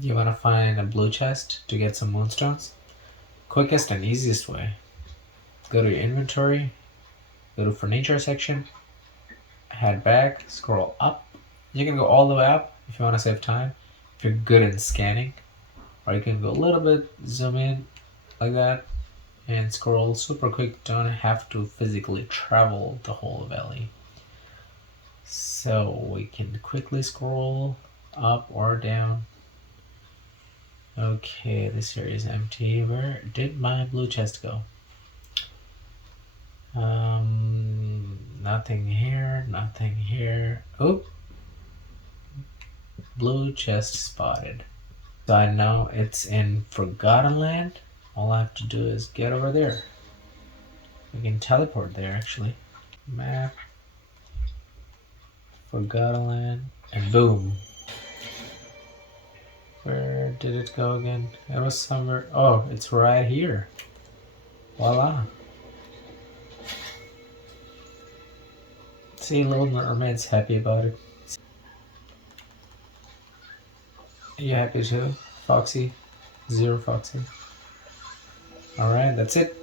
You want to find a blue chest to get some moonstones. Quickest and easiest way. Go to your inventory, go to furniture section, head back, scroll up. You can go all the way up if you want to save time, if you're good in scanning. Or you can go a little bit, zoom in like that, and scroll super quick. Don't have to physically travel the whole valley. So we can quickly scroll up or down. Okay, this area is empty. Where did my blue chest go? Nothing here, nothing here. Oh, blue chest spotted. So I know it's in Forgotten Land. All I have to do is get over there. We can teleport there actually. Map, Forgotten Land, and boom. Where did it go again? It was somewhere. Oh, it's right here. Voila. See, Little Mermaid's happy about it. Are you happy too, Foxy? Zero Foxy. Alright, that's it.